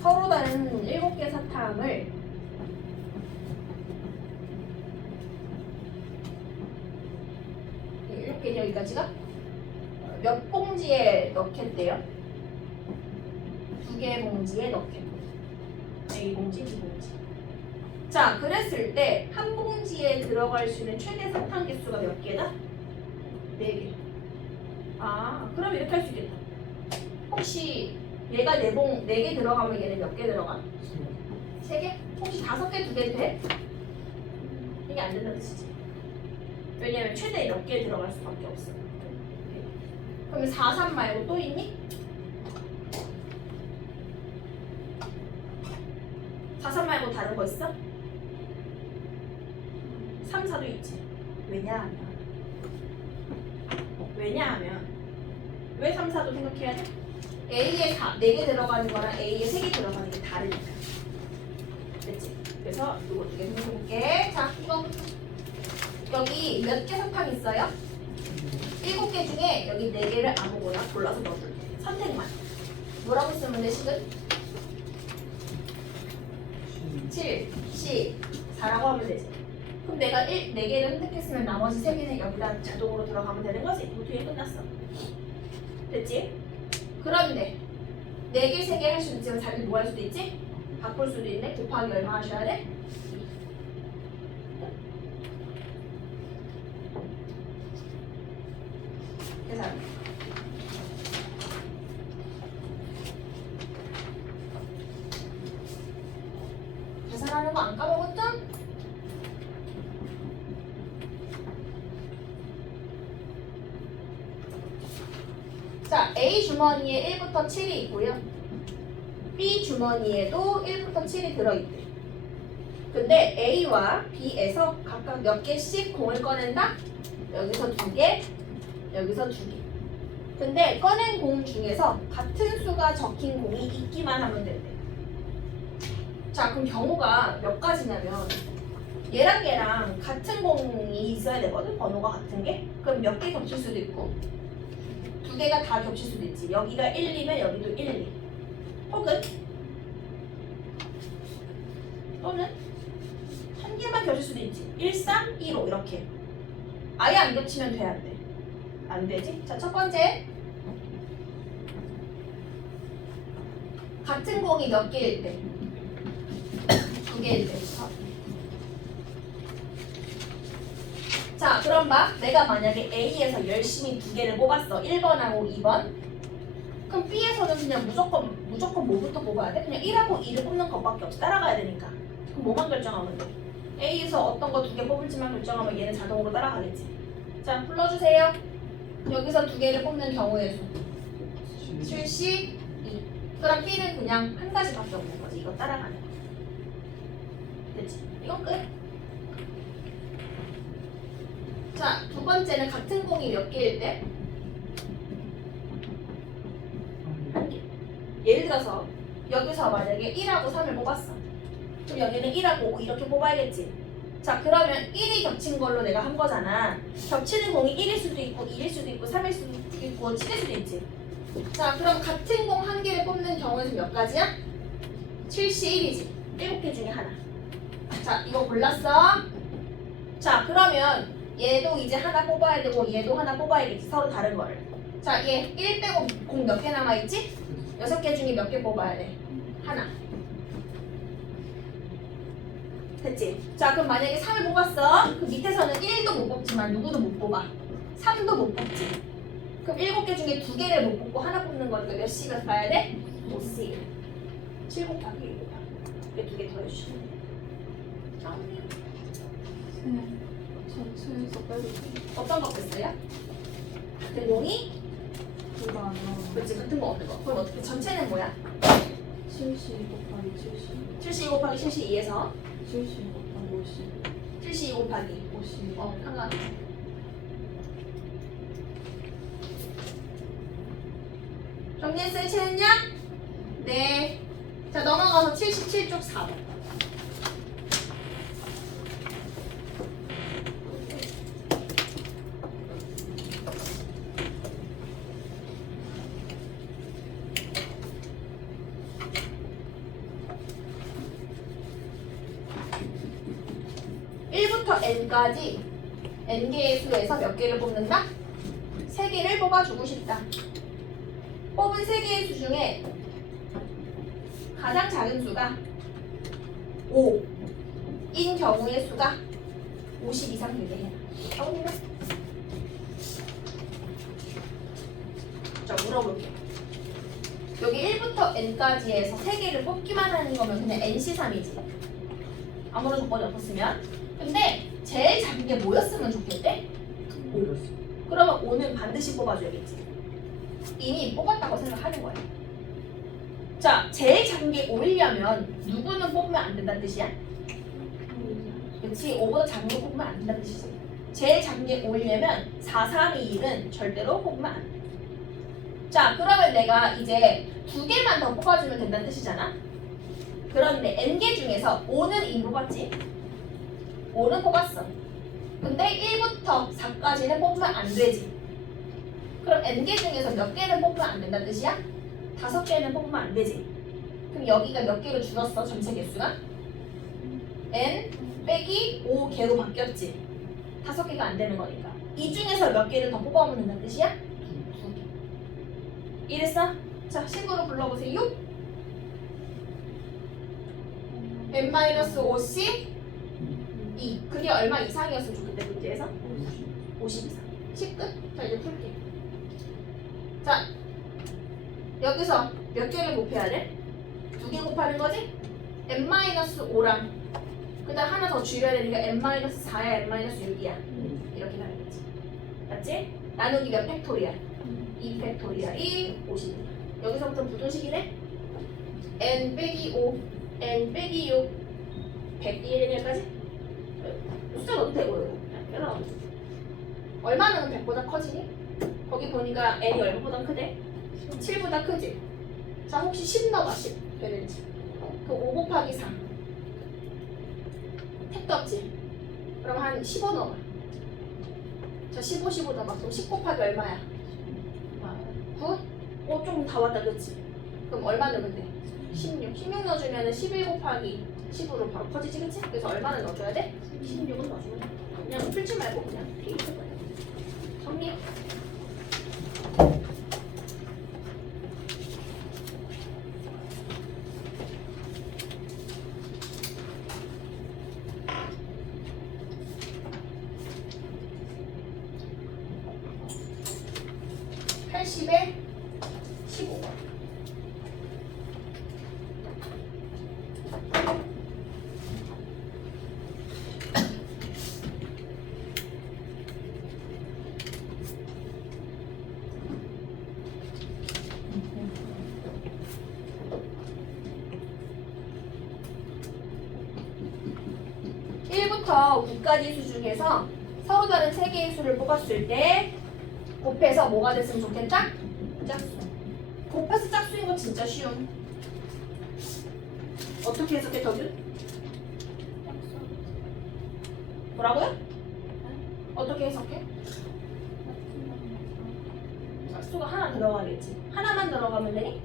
서로 다른 7개 사탕을 이렇게 여기까지가 몇 봉지에 넣겠대요? 2개 봉지에 넣겠대. A 봉지, B 봉지. 자, 그랬을 때 한 봉지에 들어갈 수 있는 최대 사탕 개수가 몇 개다? 4개. 아, 그럼 이렇게 할 수 있겠다. 혹시 얘가 4개 들어가면 얘는 몇 개 들어가? 3개? 혹시 5개, 2개 돼? 이게 안 된다는 뜻이지. 왜냐면 최대 몇 개 들어갈 수밖에 없어. 그러면 4, 3 말고 또 있니? 4, 3 말고 다른 거 있어? 3, 4도 있지. 왜냐하면 왜 3, 4도 생각해야 돼? A에 4개 들어가는 거랑 A에 3개 들어가는 게 다르니까. 됐지? 그래서 이거 2개 생각해볼게. 자, 이거 여기 몇 개 사탕 있어요? 7개 중에 여기 4개를 아무거나 골라서 넣어줄게. 선택만. 뭐라고 쓰면 돼, 식은? 7, 10, 4라고 하면 되지. 그럼 내가 4개를 선택했으면 나머지 3개는 여기다 자동으로 들어가면 되는 거지. 이거 뒤에 끝났어. 됐지? 그런데 4개, 3개 할 수도 있지만 자기 뭐 할 수도 있지? 바꿀 수도 있네. 곱하기 얼마 하셔야 돼? 계산. 계산하는 거 안 까먹었죠? 자, A 주머니에 1부터 7이 있고요. B 주머니에도 1부터 7이 들어있대. 근데 A와 B에서 각각 몇 개씩 공을 꺼낸다? 여기서 2개, 여기서 2개. 근데 꺼낸 공 중에서 같은 수가 적힌 공이 있기만 하면 된대. 자, 그럼 경우가 몇 가지냐면 얘랑 얘랑 같은 공이 있어야 되거든, 번호가 같은 게. 그럼 몇 개 겹칠 수도 있고 2개가 다 겹칠 수도 있지. 여기가 1, 2면 여기도 1, 2. 혹은 또는 한 개만 겹칠 수도 있지. 1, 3, 2, 5 이렇게. 아예 안 겹치면 돼, 안 돼? 안 되지? 자, 첫 번째. 같은 공이 몇 개일 때? 2개일 때. 자, 그럼 봐. 내가 만약에 A에서 열심히 2개를 뽑았어. 1번하고 2번. 그럼 B에서는 그냥 무조건 뭐부터 뽑아야 돼? 그냥 1하고 2를 뽑는 것밖에 없어. 따라가야 되니까. 그럼 뭐만 결정하면 돼? A에서 어떤 거 2개 뽑을지만 결정하면 얘는 자동으로 따라가겠지. 자, 불러주세요. 여기서 2개를 뽑는 경우의 수. 72. 그럼 B는 그냥 한 가지밖에 없는 거지. 이거 따라가는 거. 됐지? 이건 끝. 자, 두 번째는 같은 공이 몇 개일 때? 한 개. 예를 들어서 여기서 만약에 1하고 3을 뽑았어. 그럼 여기는 1하고 5 이렇게 뽑아야겠지. 자, 그러면 1이 겹친 걸로 내가 한 거잖아. 겹치는 공이 1일 수도 있고 2일 수도 있고 3일 수도 있고 7일 수도 있지. 자, 그럼 같은 공 한 개를 뽑는 경우에는 몇 가지야? 71이지. 7개 중에 하나. 자, 이거 골랐어. 자, 그러면 얘도 이제 하나 뽑아야 되고 얘도 하나 뽑아야겠지. 서로 다른 거를. 자, 얘 1 빼고 공 몇 개 남아있지? 6개 중에 몇 개 뽑아야 돼? 하나. 됐지? 자, 그럼 만약에 3을 뽑았어. 그 밑에서는 1도 못 뽑지만 누구도 못 뽑아. 3도 못 뽑지. 그럼 7개 중에 2개를 못 뽑고 하나 뽑는 거니까 몇 C가 가야 돼? 5C. 7 곱하기 1 곱하기. 이게 2개 더해주시면 돼. 정리. 전체에서 빼도 돼? 어떤 거 뺐어요? 같은 공이? 둘다 안 나와. 그렇지, 같은 거 없는 거. 그럼 어떻게 전체는 뭐야? 70 곱하기 70. 72 곱하기 72에서 70 곱하기 50. 72 곱하기 50. 상관없어. 정리했어요, 채은양? 네. 자, 넘어가서 77쪽 4번. 1부터 n까지 n개의 수에서 몇 개를 뽑는다? 3개를 뽑아주고 싶다. 뽑은 3개의 수 중에 가장 작은 수가 5인 경우의 수가 50 이상 되게 해라. 가봅니다. 자, 물어볼게요. 여기 1부터 n까지에서 3개를 뽑기만 하는 거면 그냥 nc3이지. 아무런 조건이 없었으면. 근데 제일 작은 게 뭐였으면 좋겠대? 5. 그러면 5는 반드시 뽑아줘야겠지. 이미 뽑았다고 생각하는 거야. 자, 제일 작은 게 5이려면 누구는 뽑으면 안 된다는 뜻이야? 그렇지, 5보다 작은 거 뽑으면 안 된다는 뜻이지. 제일 작은 게 5이려면 4, 3, 2, 1은 절대로 뽑으면 안 돼. 자, 그러면 내가 이제 2개만 더 뽑아주면 된다는 뜻이잖아. 그런데 n개 중에서 5는 이미 뽑았지? 5는 뽑았어. 근데 1부터 4까지는 뽑으면 안 되지. 그럼 n개 중에서 몇 개는 뽑으면 안 된다는 뜻이야? 5개는 뽑으면 안 되지. 그럼 여기가 몇 개로 줄었어? 전체 개수가? n 빼기 5개로 바뀌었지. 5개가 안 되는 거니까. 이 중에서 몇 개를 더 뽑아오면 된다는 뜻이야? 2개. 이랬어? 자, 식으로 불러보세요. n-5c 2. 그게 얼마 이상이었으면 좋겠대, 문제에서? 50 이상. 10끝? 자, 이제 풀게. 자, 여기서 몇 개를 곱해야 돼? 2개 곱하는 거지? n-5랑 그 다음 하나 더 줄여야 되니까 n-4야, n-6이야. 이렇게 나가겠지. 맞지? 나누기 몇 팩토리얼? 2팩토리얼이 50이야. 여기서부터 부등식이네? n 빼기 5, n 빼기 6, 100 1까지? 숫자 넣어도 되고, 그냥 얼마 넣으면 100보다 커지니? 거기 보니까 n이 얼마보다 크대? 7보다 크지? 자, 혹시 10 넣어봐, 10 되는지. 그 5 곱하기 3 택도 없지? 그럼 한 15 넣어봐. 자, 15 넣어봐. 그럼 10 곱하기 얼마야? 9? 조금 다 왔다, 그치? 그럼 얼마 넣으면 돼? 16 넣어주면 11 곱하기 10으로 바로 커지지, 그치? 그래서 얼마나 넣어줘야 돼? 16은 넣어주면 돼. 그냥 풀지 말고 그냥 페이스 거야. 정리. (80에 15) (1부터 9까지) 수 중에서 서로 다른 3개의 수를 뽑았을 때 곱해서 뭐가 됐으면 좋겠다? 짝수. 곱해서 짝수인 거 진짜 쉬움. 어떻게 해석해, 덕윤? 뭐라고요? 어떻게 해석해? 짝수가 하나 들어가겠지. 하나만 들어가면 되니?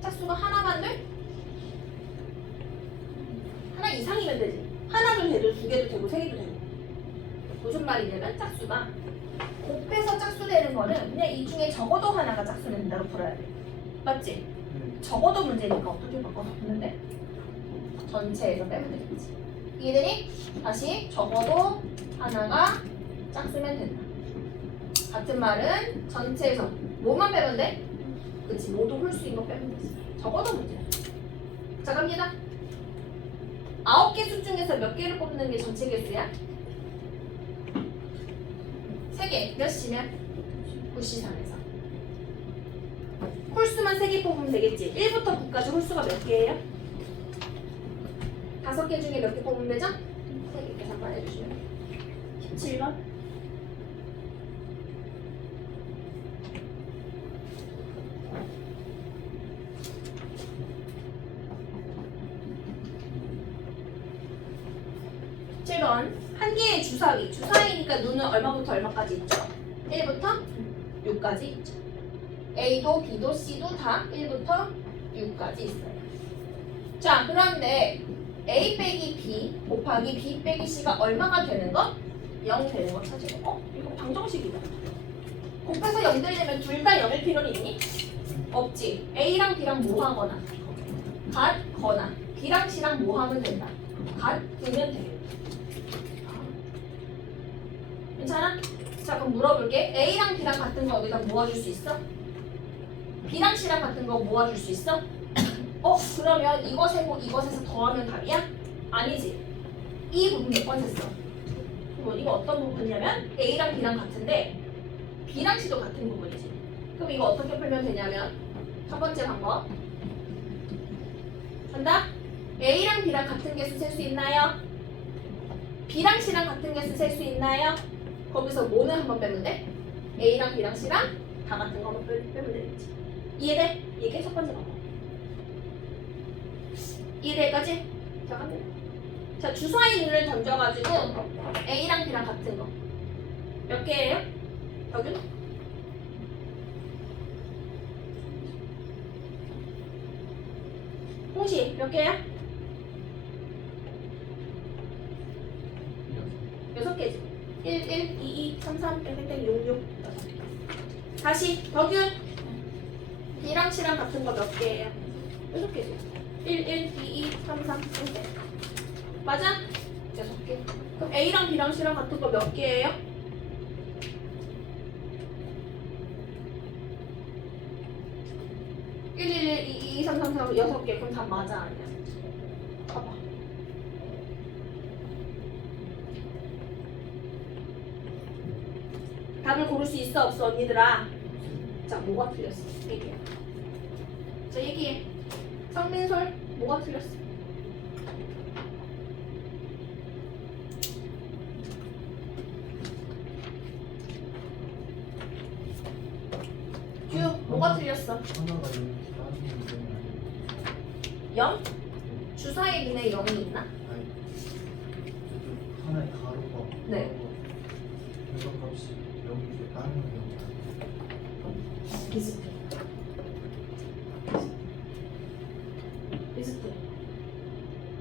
짝수가 하나만 돼? 하나 이상이면 되지. 하나도 되고 2개도 되고 3개도 되고. 무슨 말이냐면 짝수가 곱해서 짝수 되는 거는 그냥 이 중에 적어도 하나가 짝수 된다고 풀어야 돼. 맞지? 적어도 문제니까 어떻게 바꿔서 푸는데? 전체에서 빼면 되겠지. 이해되니? 다시 적어도 하나가 짝수면 된다. 같은 말은 전체에서 뭐만 빼면 돼? 그치, 모두 홀수인 거 빼면 되지. 적어도 문제야. 자, 갑니다. 9개 수 중에서 몇 개를 뽑는 게 전체 개수야? 3개. 몇 시면? 9시 3에서. 홀수만 3개 뽑으면 되겠지. 1부터 9까지 홀수가 몇 개예요? 5개 중에 몇 개 뽑으면 되죠? 3개 계산만 해주시면 17번. 한 개의 주사위. 주사위니까 누는 얼마부터 얼마까지 있죠? 1부터 6까지 있죠. A도 B도 C도 다 1부터 6까지 있어요. 자, 그런데 A 빼기 B 곱하기 B 빼기 C가 얼마가 되는 거? 0 되는 거 찾으면 이거 방정식이다. 곱해서 0 되려면 둘 다 0일 필요는 있니? 없지. A랑 B랑 뭐 하거나 같거나 B랑 C랑 뭐 하면 된다. 같으면 되겠다. 괜찮아? 자 그럼 물어볼게. A랑 B랑 같은 거 여기다 모아줄 수 있어? B랑 C랑 같은 거 모아줄 수 있어? 그러면 이거 세고 이거 세서 더하면 답이야? 아니지. 이 부분 몇 번 셌어? 그럼 이거 어떤 부분이냐면 A랑 B랑 같은데 B랑 C도 같은 부분이지. 그럼 이거 어떻게 풀면 되냐면 첫 번째 방법 한다? A랑 B랑 같은 개수 셀 수 있나요? B랑 C랑 같은 개수 셀 수 있나요? 거기서 뭐는 한번 빼면 돼? A랑 B랑 C랑 다 같은 거 한번 빼면 되겠지. 이해돼? 이게 첫 번째 방법. 이해될까지? 자, 갑니다. 자, 주사위 눈을 던져가지고 A랑 B랑 같은 거 몇 개예요? 여기? 홍시 몇 개야? 6개지. 1, 1, 2, 2, 3, 3, 6, 6. 다시 덕윤 B랑 C랑 같은 거 몇 개예요? 6개지. 1, 1, 2, 2, 3, 3, 4. 맞아? 6개. 그럼 A랑 B랑 C랑 같은 거 몇 개예요? 1, 1, 1, 2, 2, 3, 3, 4, 6개. 그럼 다 맞아 아니야? 봐봐. 답을 고를 수 있어 없어 언니들아? 자 뭐가 틀렸어? 얘기해. 자 얘기해. 성민솔 뭐가 틀렸어? 큐 뭐가 틀렸어? 하나가 여기 다른 게 0? 주사위 눈에 0이 있나? 아니 저쪽 하나의 가로가 네. 결과값이 여기 다른 게 비슷해. 비슷해.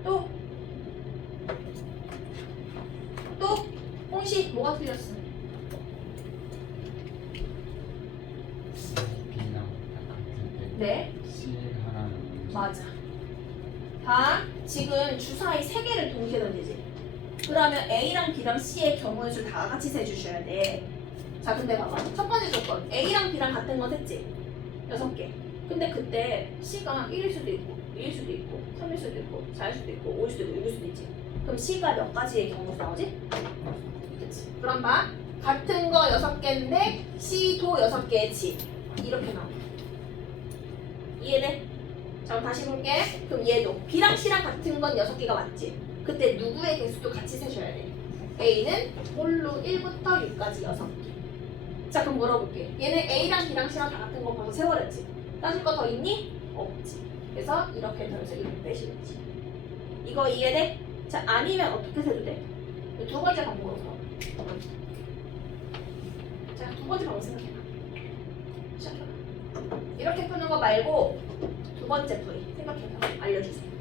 또? 또? 홍시 뭐가 틀렸어? B랑 같은데 네. C 하나는 맞아. 다 지금 주사위 3개를 동시에 던지지. 그러면 A랑 B랑 C의 경우의 수 다 같이 세주셔야 돼. 자, 근데 봐봐. 첫 번째 조건. A랑 B랑 같은 거 셌지? 6개. 근데 그때 C가 1일 수도 있고, 2일 수도 있고, 3일 수도 있고, 4일 수도 있고, 5일 수도 있고, 6일 수도 있지. 그럼 C가 몇 가지의 경우 나오지? 그치. 그럼 봐. 같은 거 6개인데 C도 6개의 집. 이렇게 나와. 이해돼? 자, 그럼 다시 볼게. 그럼 얘도 B랑 C랑 같은 건 6개가 맞지? 그때 누구의 개수도 같이 세셔야 돼. A는 홀로 1부터 6까지 6개. 자, 그럼 물어볼게. 얘는 A랑 B랑 C랑 다 같은 거 벌써 세워냈지? 따질 거 더 있니? 없지. 그래서 이렇게 더해서 이렇게 빼시겠지. 이거 이해돼? 자, 아니면 어떻게 세도 돼? 두 번째 방법으로 가. 자, 두 번째 방법 생각해봐. 시작해봐. 이렇게 푸는 거 말고 두 번째 풀이 생각해봐. 알려주세요.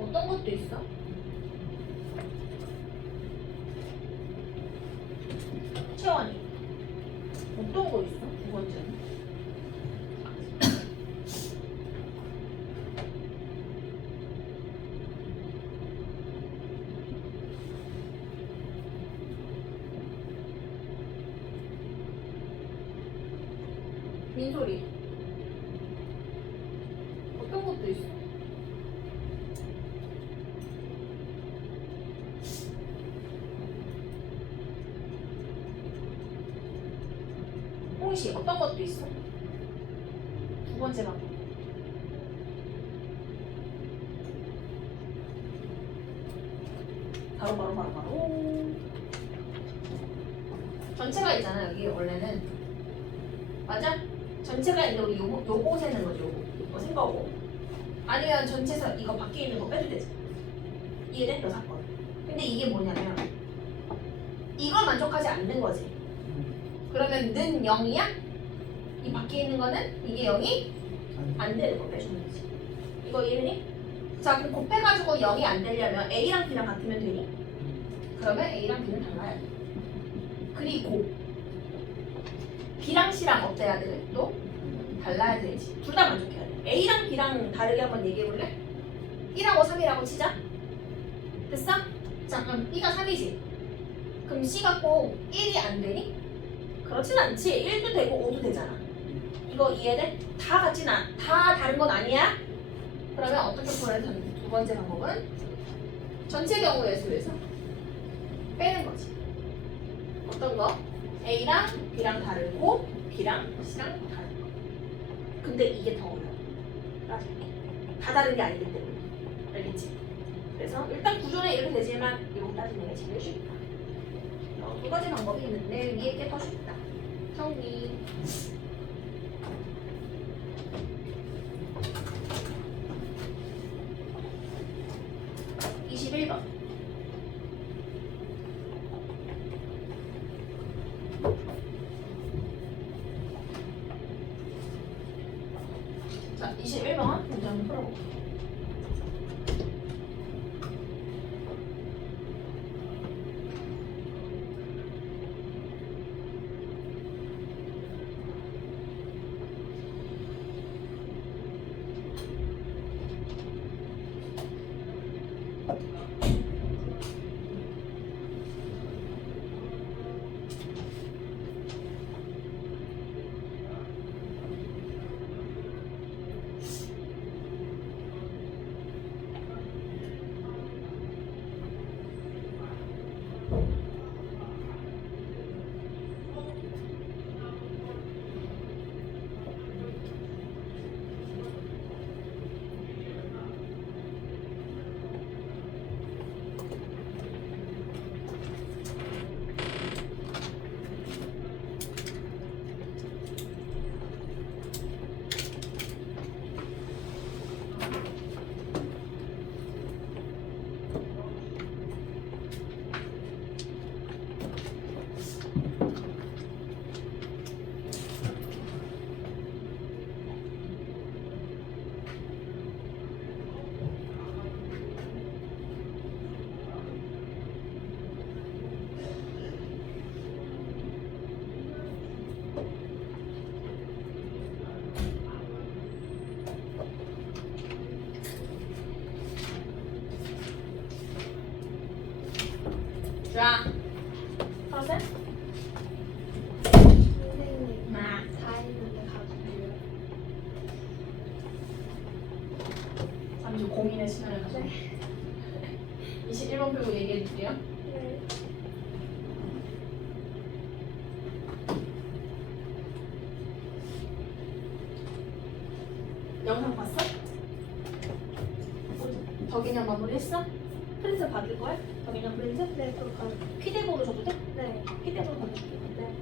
어떤 것도 있어? 채원이 어떤 거 있어? 두 번째는? 빈소리. 어떤 것도 있어. 홍시 어떤 것도 있어. 두 번째 방법. 바로. 전체가 있잖아 여기 원래는. 맞아? 전체가 있는데 우리 요거 세는 거지 요거. 이거 센 거고. 아니면 전체에서 이거 밖에 있는 거 빼도 되지. 이해돼? 너 사건. 근데 이게 뭐냐면 이걸 만족하지 않는 거지. 그러면 는 0이야? 이 밖에 있는 거는 이게 0이 안 되는 거 빼주면 되지. 이거 이해되니? 자 그럼 곱해가지고 0이 안 되려면 A랑 B랑 같으면 되니? 그러면 A랑 B는 달라야 돼. 그리고 B랑 C랑 어때야 돼? 또 달라야 되지. 둘 다 만족해야 돼. A랑 B랑 다르게 한번 얘기해볼래? 1하고 3이라고 치자. 됐어? 자 그럼 B가 3이지. 그럼 C가 꼭 1이 안 되니? 그렇진 않지. 1도 되고 5도 되잖아. 이거 이해돼? 다 같진 않아. 다 다른 건 아니야? 그러면 어떻게 풀어야 돼? 두 번째 방법은 전체 경우의 수에서 빼는 거지. 어떤 거? A랑 B랑 다르고 B랑 C랑 다른 거. 근데 이게 더 어려워. 다 다른 게 아니기 때문에. 알겠지? 그래서 일단 구조는 이렇게 되지만 이거 따지는 게 제일 쉽다. 두 가지 방법이 있는데 위에 게 더 쉽다. 정리. (21번) 자, 21번 문제 한번 풀어볼게요. 자, 서세? 선생님 나. 다 했는데 가주세요. 잠시 고민의 시간을 가져. 21번 표고 얘기해 줄게요. 네. 영상 봤어? 더 개념 마무리했어? 프린트 받을 거야? 더 개념 프린트? 네, 그럴까요? 피드백으로 줘도 돼? 네. 피드백으로 받을게. 네.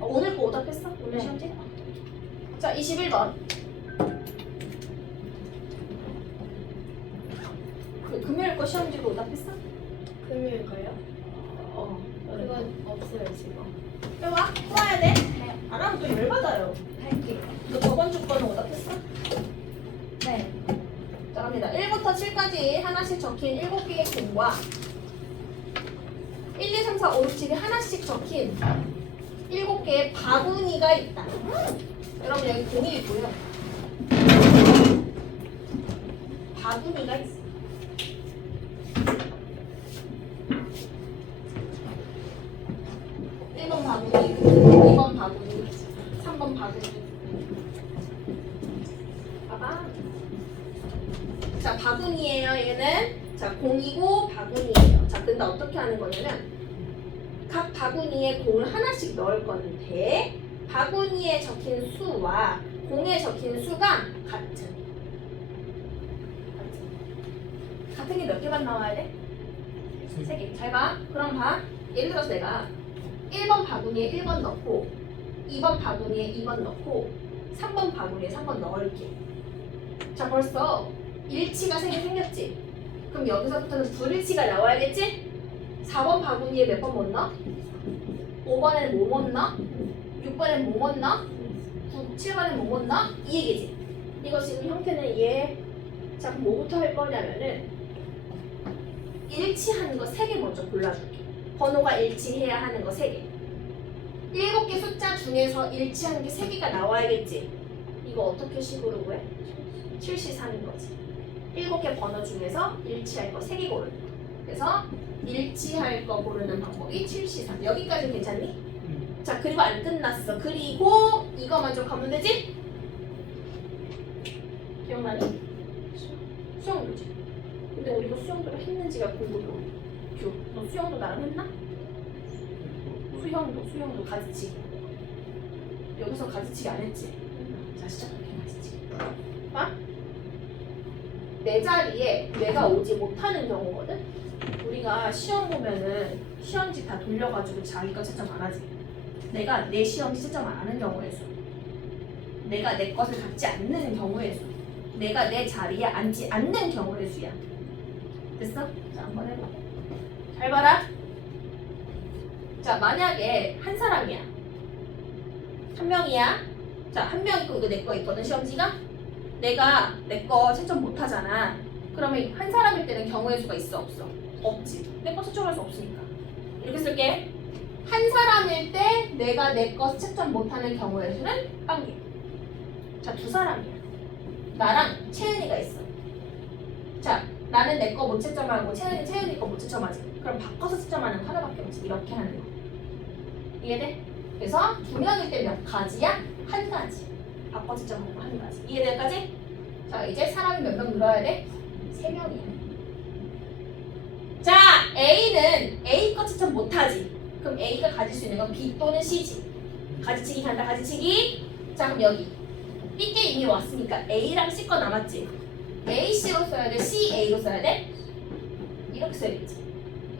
오늘 거 오답했어? 오늘 네. 시험지? 자, 21번. 금요일 거 시험지도 오답했어? 금요일까요? 어. 그건 없어요, 지금. 해와? 또 와야 돼? 안 하면 또 열받아요. 할게요. 너 저번 주 거는 오답했어? 네. 자, 갑니다. 1부터 7까지 하나씩 적힌 7개의 공과 1, 2, 3, 4, 5, 6, 7이 하나씩 적힌 7개의 바구니가 있다. 여러분 여기 공이 있고요. 바구니가 있어. 바구니, 2번 바구니, 봐봐. 자, 바구니예요. 얘는 자, 공이고 바구니예요. 자, 근데 어떻게 하는 거냐면 각 바구니에 공을 하나씩 넣을 건데 바구니에 적힌 수와 공에 적힌 수가 같은 게 몇 개만 나와야 돼? 3개. 잘 봐. 그럼 봐. 예를 들어서 내가 1번 바구니에 1번 넣고 2번 바구니에 2번 넣고 3번 바구니에 3번 넣을게. 자, 벌써 일치가 3개 생겼지? 그럼 여기서부터는 불일치가 나와야겠지? 4번 바구니에 몇 번 못 넣어? 5번에 뭐 못 넣어? 6번에 뭐 못 넣어? 7번에 뭐 못 넣어? 이 얘기지. 이거 지금 형태는 얘. 자, 그럼 뭐부터 할 거냐면은 일치하는 거 3개 먼저 골라줄게. 번호가 일치해야 하는 거 3개. 7개 숫자 중에서 일치하는 게 3개가 나와야겠지. 이거 어떻게 식으로 구해? 7시3인 거지. 7개 번호 중에서 일치할 거 3개 고르는 거. 그래서 일치할 거 고르는 방법이 7시3. 여기까지 괜찮니? 자, 그리고 안 끝났어. 그리고 이거 먼저 가면 되지? 기억나니? 수영도지. 근데 우리가 수영도를 했는지가 궁금해. 규, 너 수영도 나랑 했나? 수영도 가지치기. 여기서 가지치기 안 했지? 자, 시작할게. 가지치기. 봐. 내 자리에 내가 오지 못하는 경우거든? 우리가 시험 보면은 시험지 다 돌려가지고 자기 거 채점 안 하지. 내가 내 시험지 채점 안 하는 경우의 수. 내가 내 것을 갖지 않는 경우의 수. 내가 내 자리에 앉지 않는 경우의 수야. 됐어? 자, 한번 해봐. 잘 봐라. 자, 만약에 한 사람이야. 한 명이야. 자, 한 명 있고 이거 내 거 있거든, 시험지가. 내가 내 거 채점 못 하잖아. 그러면 한 사람일 때는 경우의 수가 있어, 없어? 없지. 내 거 채점할 수 없으니까. 이렇게 쓸게. 한 사람일 때 내가 내 거 채점 못하는 경우의 수는 빵개. 자, 두 사람이야. 나랑 채은이가 있어. 자, 나는 내 거 못 채점하고 채은이 거 못 채점하지. 그럼 바꿔서 채점하는 거 하나밖에 없지. 이렇게 하는 거. 이해돼? 그래서 두 명일 때 몇 가지야? 한 가지. 바꿔 채점하는 거 한 가지. 이해될까지? 자, 이제 사람이 몇 명 늘어야 돼? 3명이야. 자, A는 A 거 채점 못하지. 그럼 A가 가질 수 있는 건 B 또는 C지. 가지치기 간다, 가지치기. 자, 그럼 여기 B께 이미 왔으니까 A랑 C 거 남았지. A, C로 써야 돼? C, A로 써야 돼? 이렇게 써야겠지.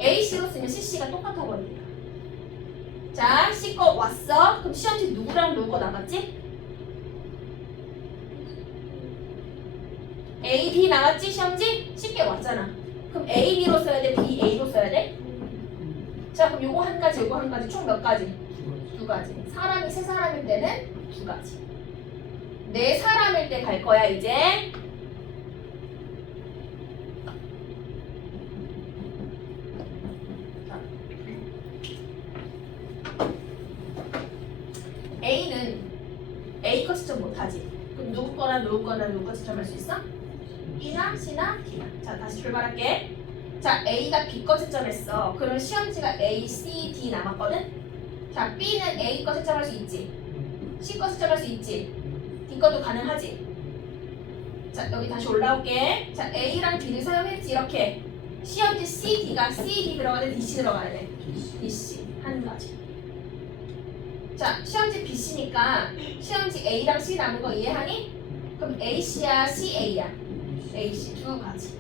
A, C로 쓰면 C, C가 똑같아 버리니까. 자, C 거 왔어. 그럼 시험지 누구랑 누구 거 남았지? A, B 나왔지? 시험지? 쉽게 왔잖아. 그럼 A, B로 써야 돼? B, A로 써야 돼? 자, 그럼 요거 한 가지, 요거 한 가지, 총 몇 가지? 2가지. 사람이 3사람일 때는 2가지. 4사람일 때 갈 거야, 이제. 자. A는 A 거 채점 못하지. 그럼 누구 거나 누구 거나 누구 거 채점할 수 있어? B나 C나 D나. 자, 다시 출발할게. 자, A가 B 거 채점했어. 그럼 시험지가 A, C, D 남았거든? 자, B는 A 거 채점할 수 있지. C 거 채점할 수 있지. D 거도 가능하지. 자, 여기 다시 올라올게. 자, A랑 B를 사용했지. 이렇게. 시험지 C, D가 C, D 들어가야 돼? D, C 들어가야 돼? D, C. 한 가지. 자, 시험지 B, C니까 시험지 A랑 C 남은 거 이해하니? 그럼 A, C야, C, A야? A, C 2가지.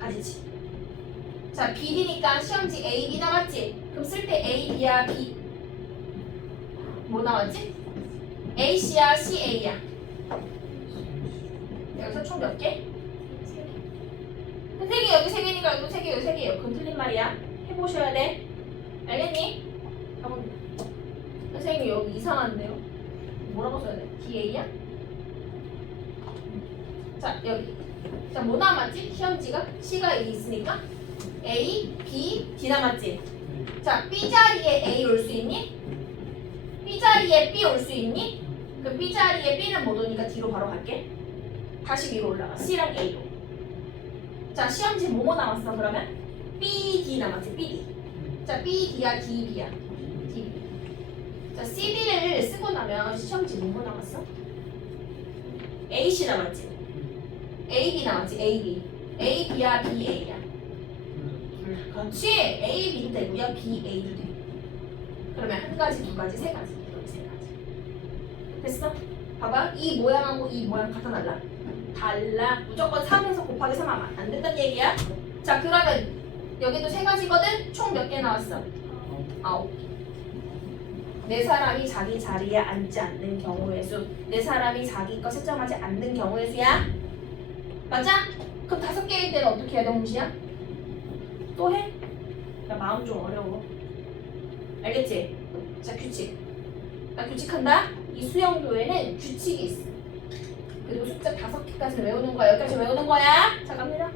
가지치. 자, B, D니까 시험지 A, B 나왔지? 그럼 쓸 때 A, B야, B. 뭐 나왔지? A, C야, C, A야? 여기서 총 몇 개? 3개. 여기 3개니까 여기 3개, 여기 3개예요. 그럼 틀린 말이야. 해보셔야 돼. 알겠니? 가봅니다. 선생님 여기 이상한데요? 뭐라고 써야 돼? DA야? 자, 여기. 자, 뭐 남았지? 시험지가? C가 A 있으니까 A, B, D 남았지? 자, B 자리에 A 올 수 있니? B 자리에 B 올 수 있니? 그럼 B 자리에 B는 못 오니까 D로 바로 갈게. 다시 위로 올라가. C랑 A로. 자, 시험지 뭐뭐 남았어 그러면? B, D 남았지? B, D. 자, B, D야, D, B야? D, B. 자, CD를 쓰고 나면 시험지 뭐 남았어? AC 남았지? AB 남았지? AB. AB야, BA야. 그렇지. A, B도 되고요. B, A도 돼. 그러면 한 가지, 두 가지, 세 가지. 이렇게 세 가지. 됐어? 봐봐. 이 모양하고 이 모양 같아 달라? 달라. 무조건 3에서 곱하기 3하면 안 된다는 얘기야. 자, 그러면 여기도 세 가지거든? 총 몇 개 나왔어? 9개. 네 사람이 자기 자리에 앉지 않는 경우의 수. 네 사람이 자기 거 채점하지 않는 경우의 수야. 맞아? 그럼 5개일 때는 어떻게 해야 돼, 홍시야? 또 해? 나 마음 좀 어려워. 알겠지? 자, 규칙. 나 규칙한다. 이 수영도에는 규칙이 있어. 그리고 숫자 5개까지 외우는 거야. 여기까지 외우는 거야. 자, 갑니다.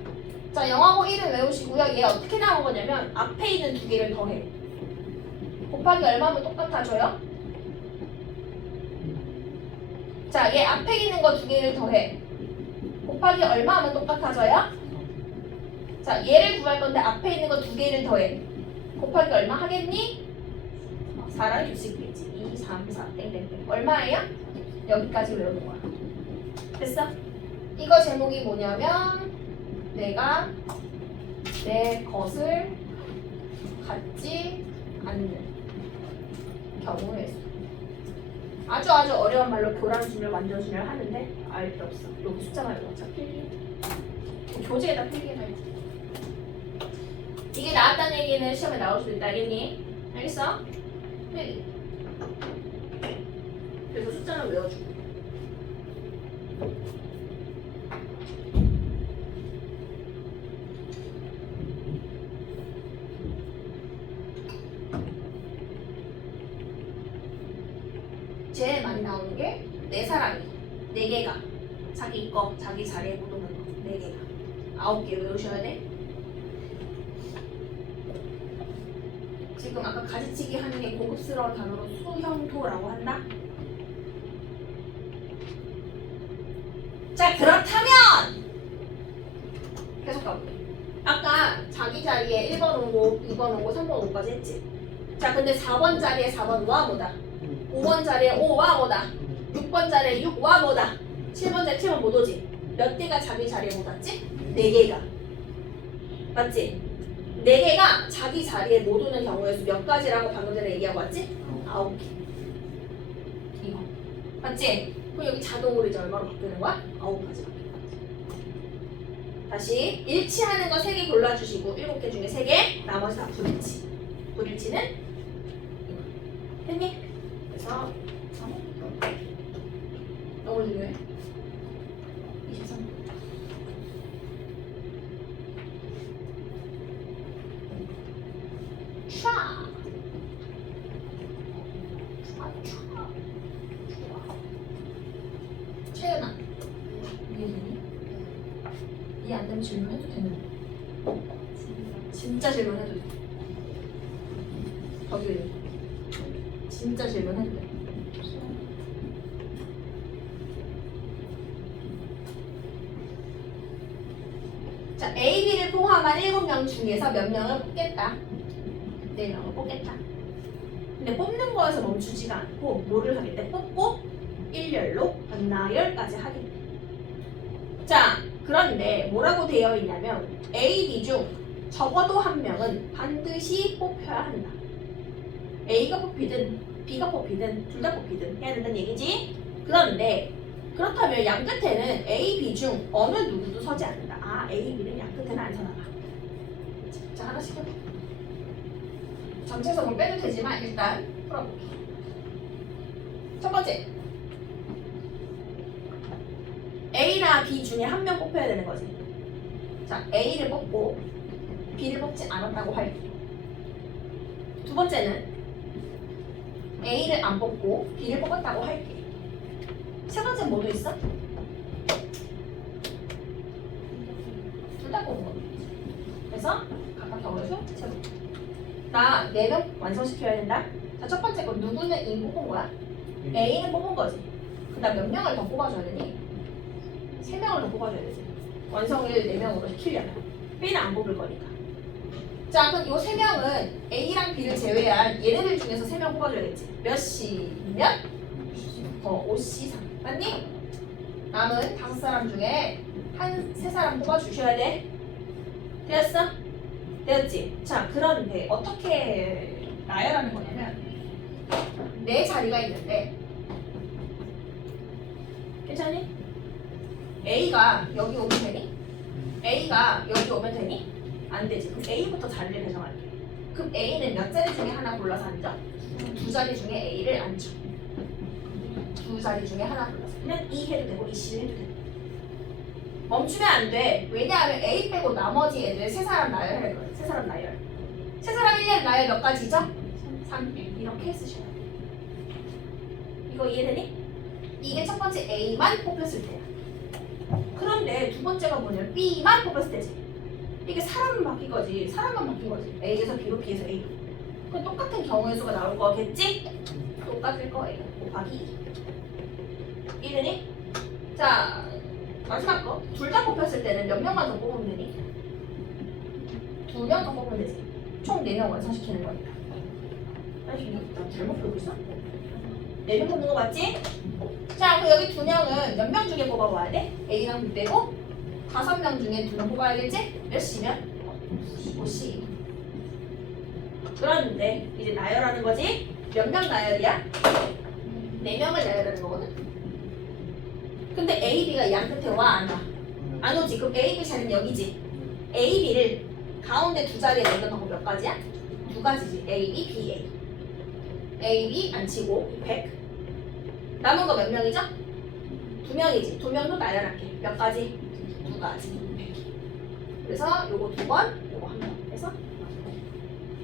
자, 0하고 1은 외우시고요. 얘 어떻게 나온 거냐면 앞에 있는 2개를 더해. 곱하기 얼마면 똑같아져요? 자, 얘 앞에 있는 거 2개를 더해. 곱하기 얼마 하면 똑같아져요? 자, 얘를 구할 건데 앞에 있는 거 2개를 더해. 곱하기 얼마 하겠니? 4랑 60이겠지. 2, 3, 4, 땡땡땡. 얼마예요? 여기까지 외우는 거야. 됐어? 이거 제목이 뭐냐면 내가 내 것을 갖지 않는 경우의 수. 아주 어려운 말로 교란순열, 완전순열 하는데 알 필요 없어. 여기 숫자만 외워서 필기. 교재에다 필기해놔야지. 이게 나왔다는 얘기는 시험에 나올 수도 있다. 알겠니? 알겠어? 필기. 그래서 숫자는 외워주고. 제일 많이 나오는 게 네 사람이 4개가 자기 거 자기 자리에 못 오는 거 4개가 9개 외우셔야 돼. 지금 아까 가지치기 하는 게 고급스러운 단어로 수형토라고 한다. 자, 그렇다면 계속 가볼게. 아까 자기 자리에 1번 오고 2번 오고 3번 5까지 했지. 자, 근데 4번 자리에 4번 와 뭐다? 5번 자리에 5와 뭐다? 6번 자리에 6와 뭐다? 7번 자리에 7번 못 오지? 몇 개가 자기 자리에 못 왔지? 4개가. 맞지? 4개가 자기 자리에 못 오는 경우의 수 몇 가지라고 방금 전에 얘기하고 왔지? 9개. 이거. 맞지? 그럼 여기 자동으로 이제 얼마로 바뀌는 거야? 9가지 바뀌는 거야. 다시 일치하는 거 3개 골라주시고 7개 중에 3개, 나머지 다 불일치. 불일치는 이거. 됐니? 그래서 너무 중요해. 23. 차. 채연아, 이해되니? 이해 안 되면 질문해도 되는 거야. 진짜 질문해도 돼. 거기 진짜 질문해도 돼. 자, A, B를 포함한 7명 중에서 몇 명을 뽑겠다. 4명을 뽑겠다. 근데 뽑는 거에서 멈추지가 않고 뭐를 하겠대? 뽑고 일렬로 나열까지 하겠대. 자, 그런데 뭐라고 되어 있냐면 A, B 중 적어도 한 명은 반드시 뽑혀야 한다. A가 뽑히든 B가 뽑히든 둘 다 뽑히든 해야 된다는 얘기지. 그런데 그렇다면 양 끝에는 A, B 중 어느 누구도 서지 않는다. 아, A, B는 양 끝에는 안 서나 봐. 자, 하나씩 해봐. 전체 성을 빼도 되지만 일단 풀어볼게. 첫 번째, A나 B 중에 한 명 뽑혀야 되는 거지. 자, A를 뽑고 B를 뽑지 않았다고 할게. 두 번째는 A를 안 뽑고 B를 뽑았다고 할게. 세 번째 뭐도 있어? 둘 다 뽑은 거. 그래서 각각 경우에서 세 번. 나 4명 완성시켜야 된다. 자, 첫 번째 거 누구는 이미 뽑은 거야? A는 뽑은 거지. 그 다음 몇 명을 더 뽑아줘야 되니? 3명을 더 뽑아줘야 되지. 완성을 4명으로 시키려면 B는 안 뽑을 거니까. 자, 그럼 이 세 명은 A랑 B를 제외한 얘네들 중에서 3명 뽑아줘야겠지. 몇 C면? 5C3. 맞니? 남은 5사람 중에 한 3사람 뽑아주셔야 돼. 되었어? 되었지? 자, 그런데 어떻게 나열하는 거냐면 네 자리가 있는데 괜찮니? A가 여기 오면 되니? A가 여기 오면 되니? 안 되지. 그럼 A부터 자리를 배정할게. 그럼 A는 몇 자리 중에 하나 골라서 앉아? 2자리 중에 A를 앉혀. 2자리 중에 하나 골라서. 그냥 E 해도 되고 EC 해도 되고. 멈추면 안 돼. 왜냐하면 A 빼고 나머지 애들 3사람 나열할 거예요. 3사람 나열. 3사람 1년 나열 몇 가지죠? 3, 1. 이렇게 쓰셔야 돼. 이거 이해되니? 이게 첫 번째 A만 뽑혔을 때야. 그런데 두 번째가 뭐냐면 B만 뽑혔을 때지. 이게 사람만 바뀐 거지. 사람만 바뀐 거지. A에서 B로, B에서 A로. 그럼 똑같은 경우의 수가 나올 거겠지? 똑같을 거예요. 곱하기 2. 이해되니? 자, 마지막 거. 둘 다 뽑혔을 때는 몇 명만 더 뽑으면 되니? 2명 더 뽑으면 되지. 총 4명 완성시키는 거니까. 아니, 나 잘못 보고 있어? 4명 뽑는 거 맞지? 자, 그럼 여기 2명은 몇 명 중에 뽑아봐야 돼? A랑 B 빼고 5명 중에 2명 뽑아야겠지? 몇 C면? 5C. 그런데 이제 나열하는 거지? 몇 명 나열이야? 4명을 나열하는 거거든? 근데 A, B가 양 끝에 와, 안 와? 안 오지? 그럼 A, B 자리는 여기지? A, B를 가운데 2자리에 넣는 거 몇 가지야? 2가지지. A, B, B, A. A, B 안 치고 100. 남은 거 몇 명이죠? 2명이지. 2명도 나열할게. 몇 가지? 2가지. 100. 그래서 요거 2번, 요거 1번 해서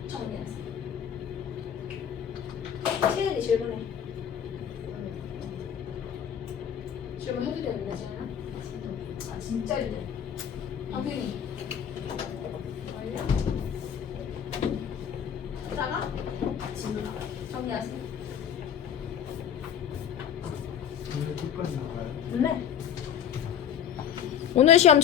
정리했어. 채은이 질문해. 질문해도 되는데, 채은아? 아, 진짜 힘들어. 당근이. 완료. 하다가 질문 나가요. 정리하세요. 오늘 끝까지 나가요? 네. 오늘 시험